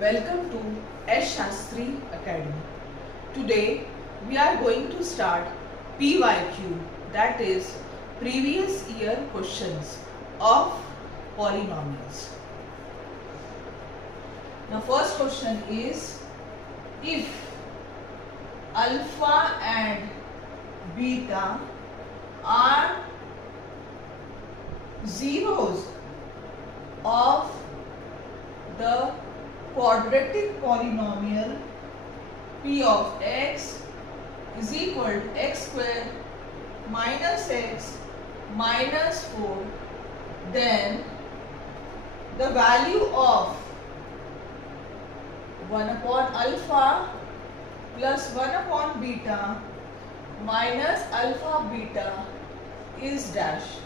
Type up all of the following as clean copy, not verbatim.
Welcome to S. Shastri Academy. Today we are going to start PYQ, that is previous year questions of polynomials. Now first question is, if alpha and beta are zeros of the quadratic polynomial p of x is equal to x square minus x minus 4, then the value of 1 upon alpha plus 1 upon beta minus alpha beta is dash.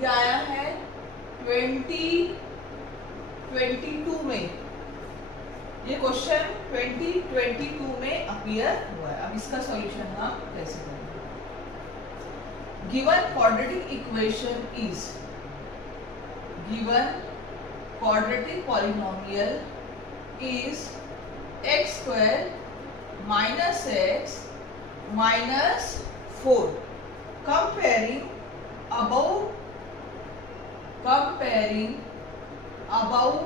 ये आया है 2022 में, ये question 2022 में appear हुआ है। अब इसका सॉल्यूशन हम कैसे करेंगे? Given quadratic equation is, given quadratic polynomial is x square minus x minus 4, comparing above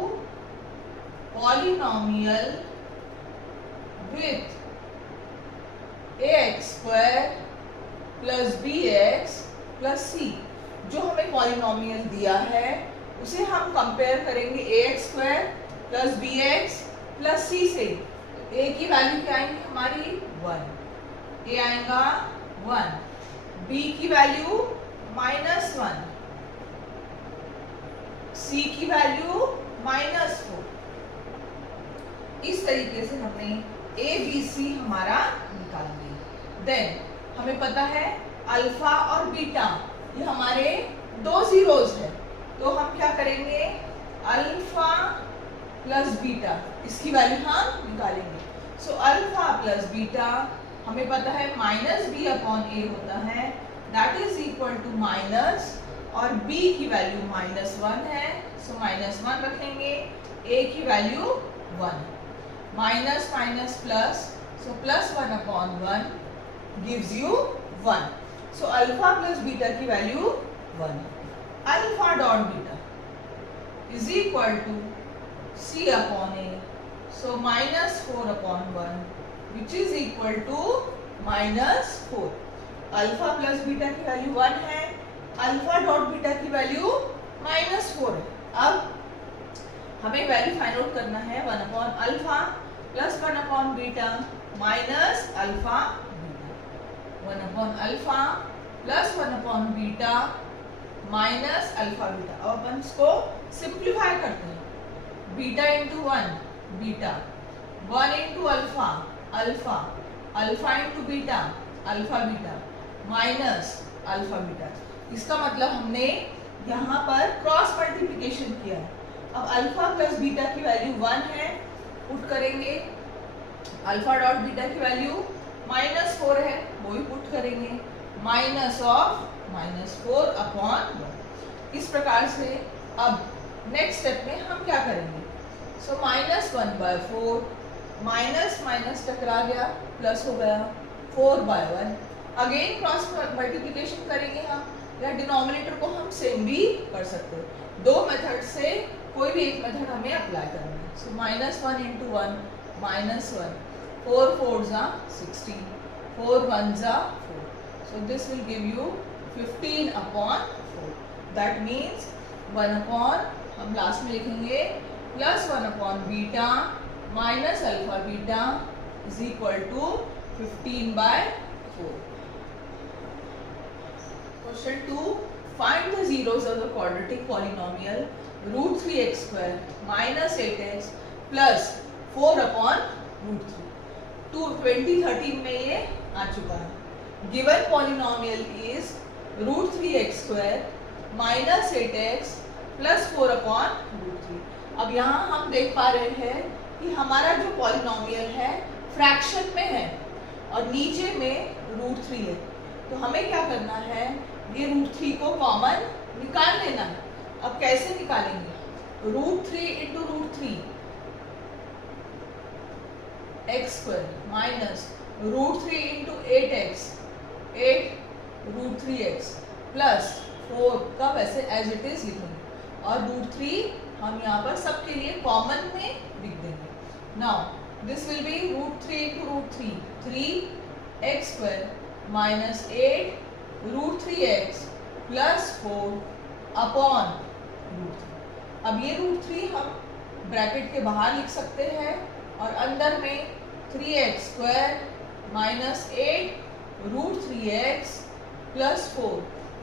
polynomial with ax square plus bx plus c। जो हमें पॉलिनोमियल दिया है उसे हम कंपेयर करेंगे ax square plus bx plus c से। a की value क्या आएंगी हमारी 1, a आएगा 1, b की वैल्यू -1, c की वैल्यू -4। इस तरीके से हमने a b c हमारा निकाल दिया। देन हमें पता है अल्फा और बीटा ये हमारे दो जीरोस है, तो हम क्या करेंगे अल्फा प्लस बीटा, इसकी वैल्यू हम निकालेंगे। सो अल्फा प्लस बीटा हमें पता है माइनस बी अपॉन ए होता है, that is equal to minus, और b की वैल्यू -1 है, सो -1 रखेंगे, a की value 1, minus minus plus, so +1 upon 1 gives you 1। So alpha plus beta की value 1, alpha dot beta is equal to c upon a, so -4 upon 1 which is equal to -4। Alpha plus beta की value 1 है, alpha dot beta की value -4 है। अब हमें value find out करना है 1 upon alpha plus 1 upon beta minus alpha beta, 1 upon alpha plus 1 upon beta minus alpha beta. अब अपन इसको सिंप्लीफाई करते हैं, beta into 1 beta, 1 into alpha alpha, alpha into beta alpha beta minus alpha beta. इसका मतलब हमने यहाँ पर cross multiplication किया है। अब अल्फा प्लस बीटा की वैल्यू 1 है, पुट करेंगे, अल्फा डॉट बीटा की वैल्यू -4 है, वो ही पुट करेंगे, माइनस ऑफ -4 अपॉन 1। इस प्रकार से अब नेक्स्ट स्टेप में हम क्या करेंगे, सो -1/4, माइनस माइनस टकरा गया, प्लस हो गया 4/1। अगेन क्रॉस मल्टीप्लिकेशन करेंगे हम, या डिनोमिनेटर को हम सेम भी कर सकते हैं। दो मेथड से कोई भी एक मेथड हमें अप्लाई करना है। So -1 into 1 -1, 4 4s are 16, 4 1s are 4, so this will give you 15 upon 4। That means 1 upon, हम लास्ट में लिखेंगे plus 1 upon beta minus alpha beta is equal to 15/4। Question 2. Find the zeros of the quadratic polynomial √3x square minus 8x plus 4 upon √3। 2013 में ये आ चुका है। Given polynomial is √3x square minus 8x plus 4 upon √3। अब यहाँ हम देख पा रहे हैं कि हमारा जो पॉलिनोमियल है फ्रैक्शन में है और नीचे में √3 है, तो हमें क्या करना है, ये √3 को कॉमन निकाल लेना है। अब कैसे निकालेंगे, √3 into √3 x² minus √3 into 8x 8 √3x plus 4 का वैसे एज इट इज लिखेंगे और √3 हम यहाँ पर सबके लिए कॉमन में लिख देंगे। Now this will be √3 into √3 3x² minus 8 √3x plus 4 upon √3। अब ये √3 हम ब्रैकेट के बाहर लिख सकते हैं और अंदर में 3x² माइनस 8 √3x प्लस 4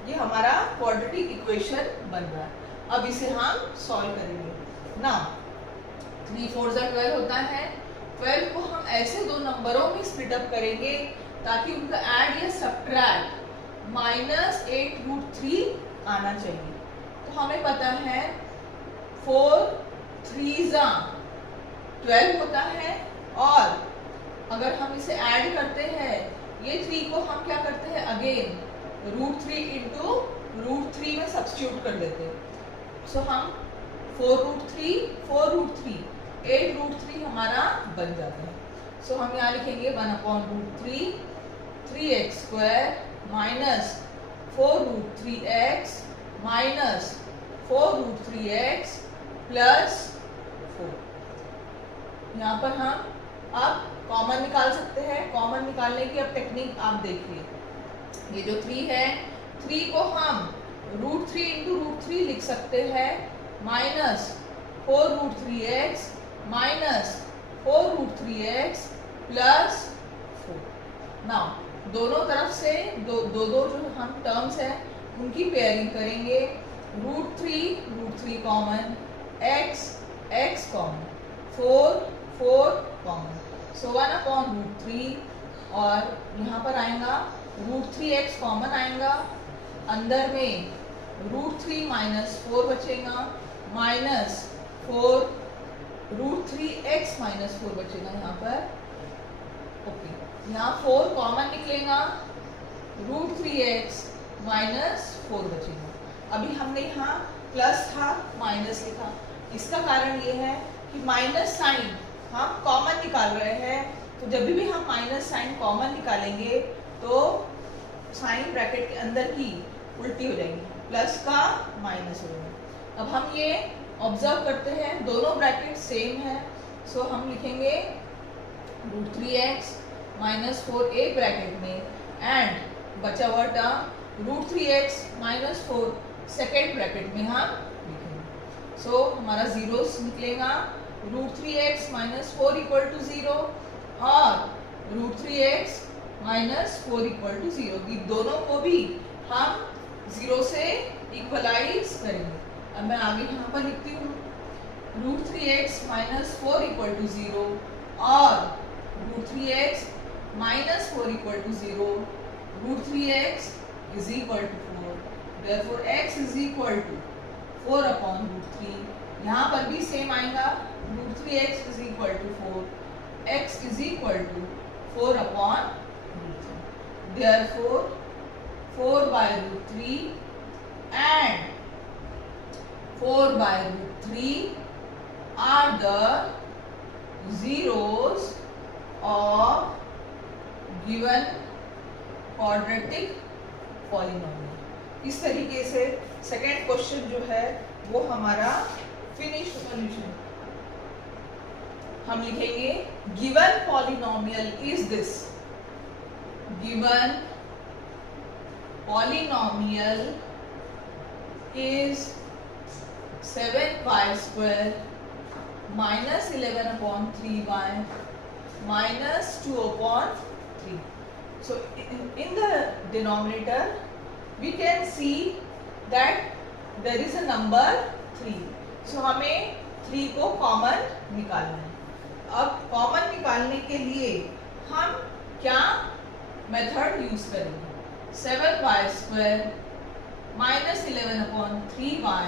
ये हमारा क्वाड्रेटिक इक्वेशन बन रहा है। अब इसे हम सॉल्व करेंगे ना। 3 4 12 होता है। 12 को हम ऐसे दो नंबरों में स्प्लिट अप करेंगे ताकि उनका ऐड या सब्ट्रैक्ट माइनस 8 √3 आना चाहिए। तो हमें पता है 4 3 12 होता है और अगर हम इसे ऐड करते हैं ये 3 को हम क्या करते हैं अगेन √3 इंटू √3 में सब्स्टिट्यूट कर देते हैं। सो हम 4 √3 8 √3 हमारा बन जाता है। सो हम यहाँ लिखेंगे 1/√3 3x² minus 4 √3x minus 4 √3x plus 4। यहाँ पर हम अब कॉमन निकाल सकते हैं। कॉमन निकालने की अब टेक्निक आप देखिए। ये जो 3 है 3 को हम √3 इंटू √3 लिख सकते हैं minus 4 √3x minus 4 √3x plus 4। Now दोनों तरफ से दो जो हम टर्म्स हैं उनकी पेयरिंग करेंगे। √3 common x common 4 common so 1/√3 और यहाँ पर आएगा √3x कॉमन आएगा। अंदर में √3 माइनस 4 बचेगा माइनस 4 √3x माइनस 4 बचेगा यहाँ पर। ओके यहाँ 4 कॉमन निकलेगा √3x माइनस 4 बचेगा। अभी हमने यहाँ प्लस था माइनस लिखा। इसका कारण ये है कि माइनस साइन हम कॉमन निकाल रहे हैं। तो जब भी हम माइनस साइन कॉमन निकालेंगे तो साइन ब्रैकेट के अंदर की उल्टी हो जाएगी, प्लस का माइनस हो जाएगा। अब हम ये ऑब्जर्व करते हैं दोनों ब्रैकेट सेम है। सो हम लिखेंगे √3x माइनस 4 एक ब्रैकेट में एंड बचा हुआ term √3x minus 4 second bracket में हम लिखेंगे। सो हमारा जीरोस निकलेगा √3x माइनस 4 इक्वल टू 0 और √3x माइनस 4 इक्वल टू 0। दोनों को भी हम 0 से इक्वलाइज करेंगे। अब मैं आगे यहाँ पर लिखती हूँ √3x माइनस 4 इक्वल टू 0 और √3x minus 4 equal to 0 √3x is equal to 4 therefore x is equal to 4/√3। यहाँ पर भी सेम आएगा √3x is equal to 4 x is equal to 4/√3 therefore 4/√3 and 4/√3 are the zeros of given quadratic polynomial। इस तरीके से second question जो है वो हमारा फिनिश सॉल्यूशन। हम लिखेंगे given polynomial is this. Given polynomial is 7y² minus 11/3y minus 2/3। So in the denominator we can see that there is a number 3। So हमें 3 को कॉमन निकालना है। अब कॉमन निकालने के लिए हम क्या मेथड यूज करेंगे? 7y² minus 11/3y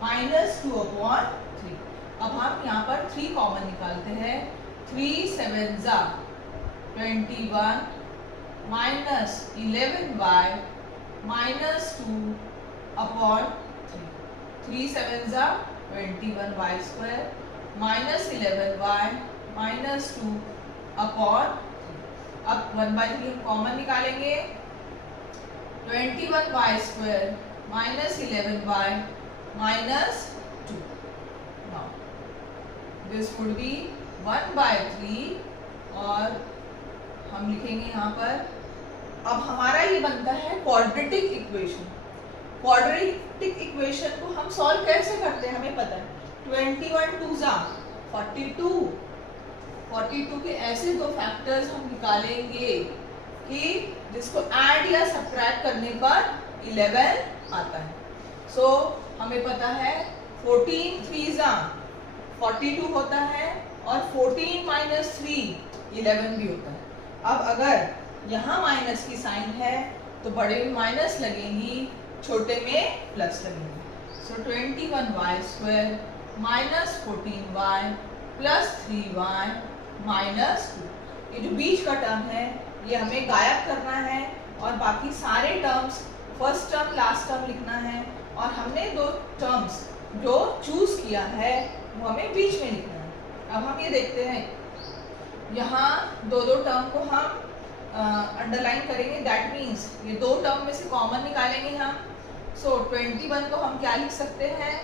minus 2/3। अब हम यहाँ पर 3 कॉमन निकालते हैं। 3 7 21 minus 11y minus 2/3। 3 7 जा 21y square minus 11y minus 2 upon, अब 1/3 हम कॉमन निकालेंगे, 21y square minus 11y minus 2. Now this would B 1/3 और हम लिखेंगे यहाँ पर. अब हमारा ये बनता है क्वाड्रेटिक इक्वेशन. क्वाड्रेटिक इक्वेशन को हम सॉल्व कैसे करते हैं हमें पता है. 21 2 जा 42 के ऐसे दो फैक्टर्स हम निकालेंगे कि जिसको ऐड या सब्ट्रैक्ट करने पर 11 आता है. सो हमें पता है 14 3 जा 42 होता है और 14 माइनस 3 11 भी होता है. अब अगर यहाँ माइनस की साइन है तो बड़े में माइनस लगेंगी, छोटे में प्लस लगेंगी. सो 21y square minus 14y plus 3y minus 2. ये जो बीच का टर्म है ये हमें गायब करना है और बाकी सारे terms first term last term लिखना है. और हमने दो टर्म्स जो चूज किया है वो हमें बीच में लिखना है. अब हम ये देखते हैं, यहाँ दो टर्म को हम अंडरलाइन करेंगे. दैट मीन्स ये दो टर्म में से कॉमन निकालेंगे हम. सो 21 को हम क्या लिख सकते हैं,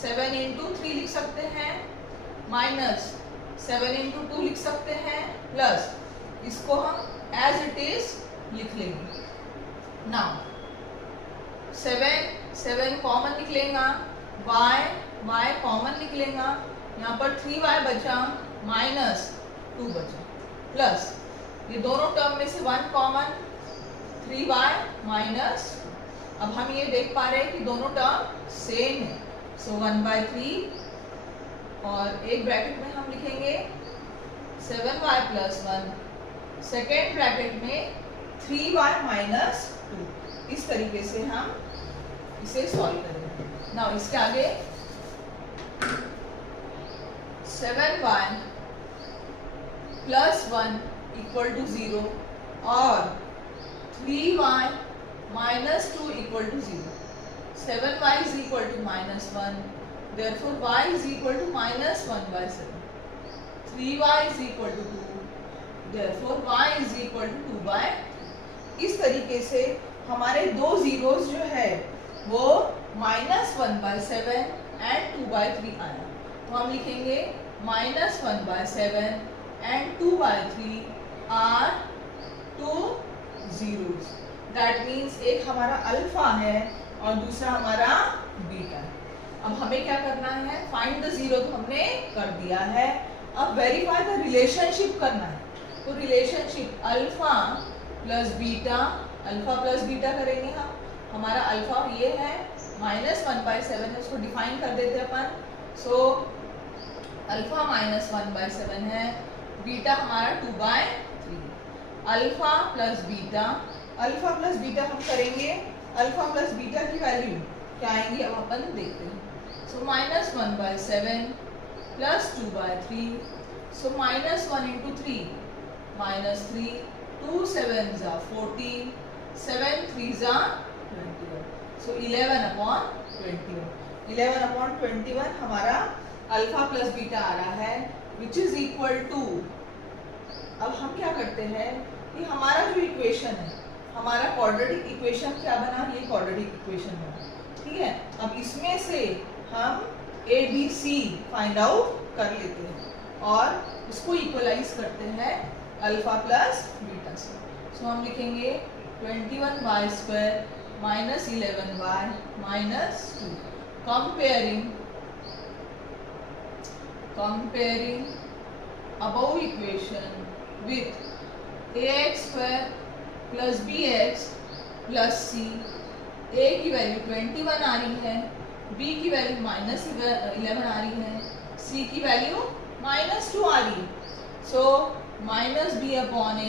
7 into 3 लिख सकते हैं, माइनस 7 into 2 लिख सकते हैं, प्लस इसको हम एज इट इज लिख लेंगे. नाउ 7 कॉमन निकलेगा, y कॉमन निकलेगा, यहाँ पर 3y बचा माइनस 2 बचा, प्लस ये दोनों टर्म में से 1 कॉमन 3y माइनस. अब हम ये देख पा रहे हैं कि दोनों टर्म सेम है. सो 1/3 और एक ब्रैकेट में हम लिखेंगे 7y प्लस 1, सेकेंड ब्रैकेट में 3y माइनस 2. इस तरीके से हम इसे सॉल्व करेंगे. नाउ इसके आगे 7y प्लस 1 इक्वल टू 0 और 3y minus 2 equal to 0. 7y is equal to minus 1. Therefore, y is equal to minus 1/7. 3y is equal to 2. Therefore, y is equal to 2/3. इस तरीके से हमारे दो जीरोस जो है वो माइनस 1/7 एंड 2/3 आया. तो हम लिखेंगे minus 1/7 and 2/3 are two zeros. That means एक हमारा अल्फा है और दूसरा हमारा बीटा है. अब हमें क्या करना है, फाइंड द जीरो तो हमने कर दिया है. अब वेरीफाई द रिलेशनशिप करना है. तो रिलेशनशिप अल्फा प्लस बीटा करेंगे हम. हमारा अल्फा ये है माइनस 1/7 है, उसको डिफाइन कर देते हैं अपन. सो अल्फा माइनस 1/7 है, बीटा हमारा 2/3. अल्फा प्लस बीटा हम करेंगे. अल्फा प्लस बीटा की वैल्यू क्या आएंगी अब अपन देखते हैं. So minus 1/7 plus 2/3. So minus 1 into 3 minus 3, 2 7 जा 14, 7 3 जा 21. सो 11/21. 11/21 हमारा अल्फा प्लस बीटा आ रहा है विच इज इक्वल टू. अब हम क्या करते हैं कि हमारा जो इक्वेशन है, हमारा क्वाड्रेटिक इक्वेशन क्या बना, ये क्वाड्रेटिक इक्वेशन बना. ठीक है. अब इसमें से हम ABC फाइंड आउट कर लेते हैं और उसको इक्वलाइज करते हैं अल्फा प्लस बीटा से. सो हम लिखेंगे 21y square minus 11y minus 2. Comparing above equation with ax square plus bx plus c. a की वैल्यू 21 आ रही है, b की वैल्यू माइनस 11 आ रही है, c की वैल्यू माइनस 2 आ रही है. So minus b upon a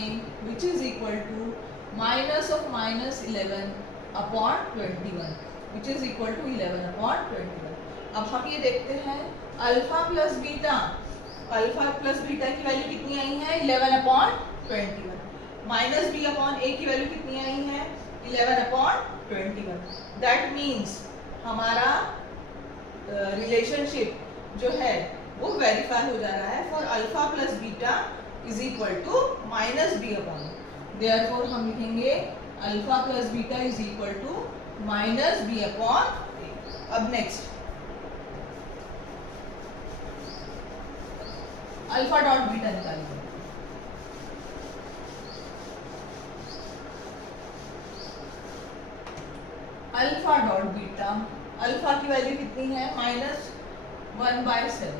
which is equal to minus of minus 11/21 which is equal to 11/21. अब हम ये देखते हैं अल्फा प्लस बीटा की वैल्यू कितनी आई है 11/21. माइनस बी अपॉन ए की वैल्यू कितनी आई है 11/21. दैट मीन्स हमारा रिलेशनशिप जो है वो वेरीफाई हो जा रहा है for alpha plus beta is equal to minus B upon A. Therefore हम लिखेंगे alpha plus beta is equal to minus B upon A. अब नेक्स्ट अल्फा डॉट बीटा निकालिए। अल्फा डॉट बीटा, अल्फा की value कितनी है -1/7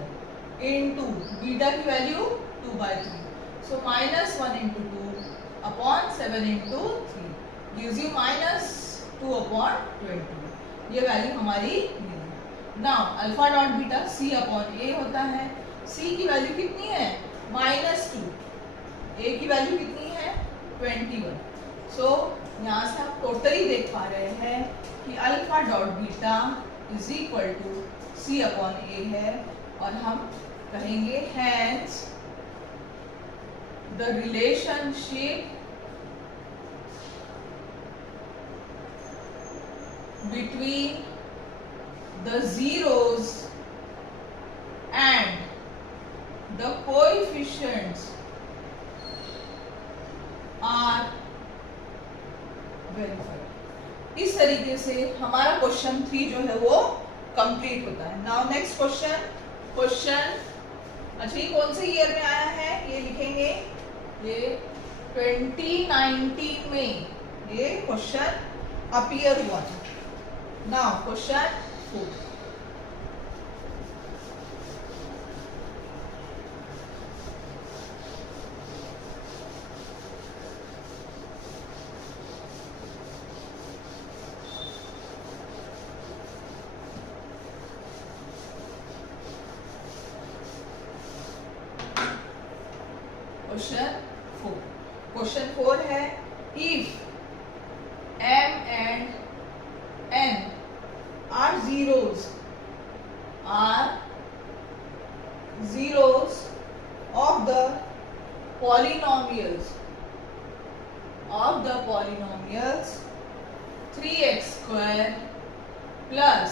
into beta की value 2/3, so -1 into 2 upon 7 into 3 gives you -2 upon 20। ये value हमारी now alpha dot beta c upon a होता है। c की वैल्यू कितनी है -2, a की वैल्यू कितनी है 21। सो यहाँ से आप टोटली देख पा रहे हैं कि alpha dot beta is equal to c upon a है, और हम कहेंगे hence the relationship between the zeros and the coefficients are verified. इस तरीके से हमारा क्वेश्चन 3 जो है वो कंप्लीट होता है। नाउ नेक्स्ट क्वेश्चन अच्छा ये कौन से ईयर में आया है ये लिखेंगे, ये 2019 में ये क्वेश्चन अपीयर हुआ था। नाउ क्वेश्चन 4 क्वेश्चन 4 है if m and n are zeros of the polynomials 3x square plus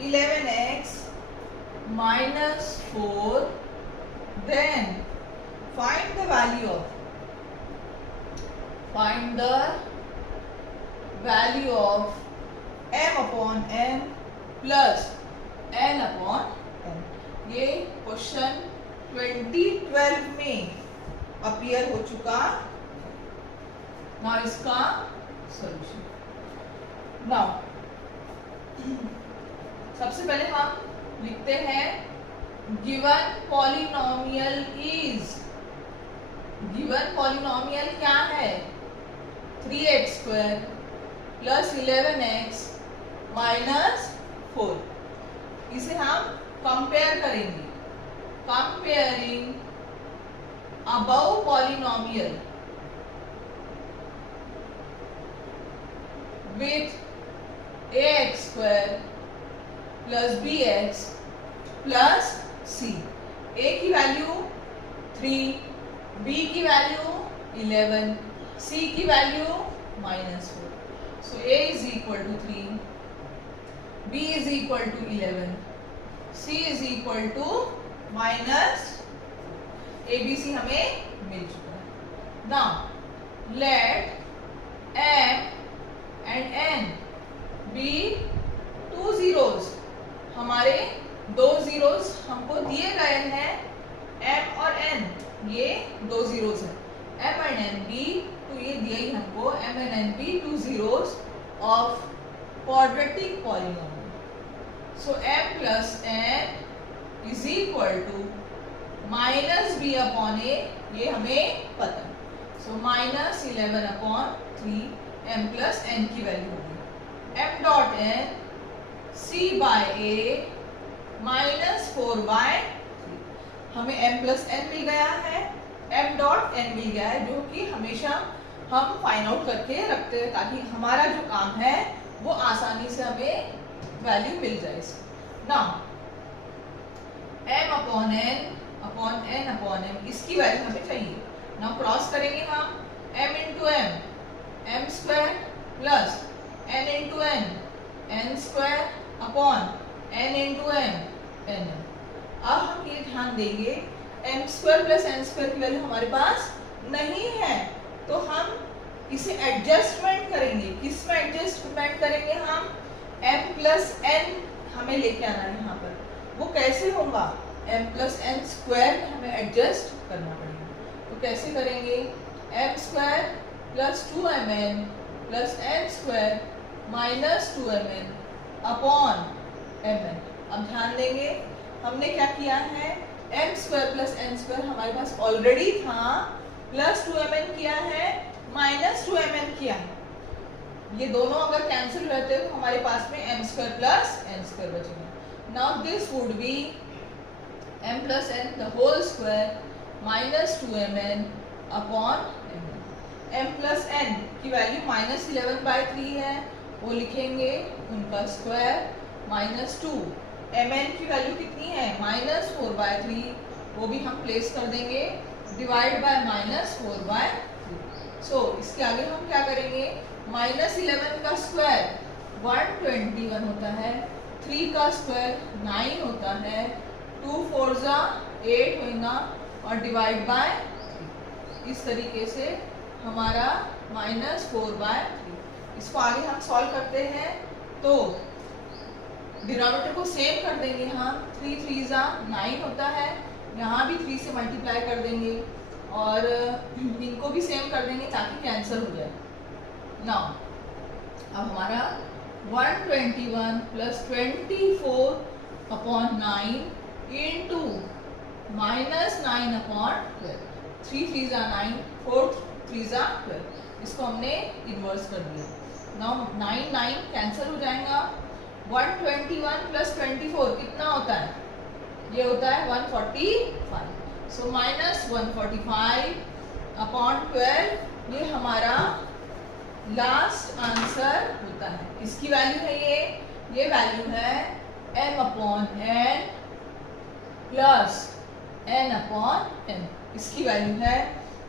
11x minus 4, then find the value of m upon n plus n upon n। ये question 2012 में appear हो चुका। Now इसका solution. Now सबसे पहले हम लिखते हैं गिवन पॉलिनोमियल क्या है 3x square plus 11x minus 4। इसे हम कंपेयर करेंगे, comparing above polynomial with ax square plus bx plus c। a की वैल्यू 3, b की वैल्यू 11, c की value -4। So a is equal to 3, b is equal to 11, c is equal to -4। ABC हमें मिल चुका है। Now let m and n be 2 zeros। हमारे 2 zeros हमको दिए गए हैं m और n, ये 2 zeros है m and n be, तो ये दिया ही हमको m and n be 2 zeros of quadratic polynomial। So m plus n is equal to minus b upon a, ये हमें पता है। So minus 11 upon 3 m plus n की वैल्यू होगी m dot n c by a minus 4 by 3। हमें m plus n मिल गया है, m dot n मिल गया है, जो कि हमेशा हम फाइंड आउट करके रखते हैं ताकि हमारा जो काम है वो आसानी से हमें वैल्यू मिल जाए। Now m upon n upon m इसकी वैल्यू हमें चाहिए। नाउ क्रॉस करेंगे हम m into m square plus n into n square upon n into M N. अब हम ये ध्यान देंगे m square plus n square की वैल्यू हमारे पास नहीं है, तो हम इसे एडजस्टमेंट करेंगे। किस में एडजस्टमेंट करेंगे हम? m प्लस n हमें लेके आना है यहाँ पर। वो कैसे होगा? m प्लस n स्क्वायर में हमें एडजस्ट करना पड़ेगा। तो कैसे करेंगे? m square plus 2mn plus n square minus 2mn upon mn। अब ध्यान देंगे हमने क्या किया है, m square plus n square हमारे पास ऑलरेडी था, प्लस 2mn किया है, माइनस 2mn किया है। ये दोनों अगर कैंसिल रहते तो हमारे पास में m square plus n square बचेगा। Now this would be m plus n the whole square minus 2mn upon m plus n की वैल्यू माइनस 11/3 है, वो लिखेंगे उनका स्क्वायर माइनस 2। mn की वैल्यू कितनी है? माइनस 4/3, वो भी हम प्लेस कर देंगे डिवाइड बाय माइनस 4/3। सो इसके आगे हम क्या करेंगे? माइनस 11 का स्क्वायर 121 होता है, 3 का स्क्वायर 9 होता है, 2 4 जा 8 होगा और डिवाइड बाय 3। इस तरीके से हमारा माइनस 4/3। इसको आगे हम सॉल्व करते हैं तो डिनोमिनेटर को सेम कर देंगे हम। 3 3 जा 9 होता है, यहाँ भी 3 से मल्टीप्लाई कर देंगे और इनको भी सेम कर देंगे ताकि कैंसिल हो जाए। नाउ अब हमारा 121 plus 24 upon 9 into minus 9 upon 12। 3 3 जा 9, 4 3 जा 12। इसको हमने इन्वर्स कर दिया। नाउ 9 9 कैंसिल हो जाएगा। 121 प्लस 24 कितना होता है? ये होता है 145। सो माइनस 145 अपॉन 12 ये हमारा लास्ट आंसर होता है। इसकी वैल्यू है ये वैल्यू है m upon n plus n upon n। इसकी वैल्यू है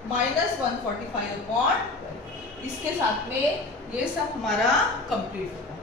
माइनस 145 अपॉन 12। इसके साथ में ये सब हमारा कंप्लीट होगा।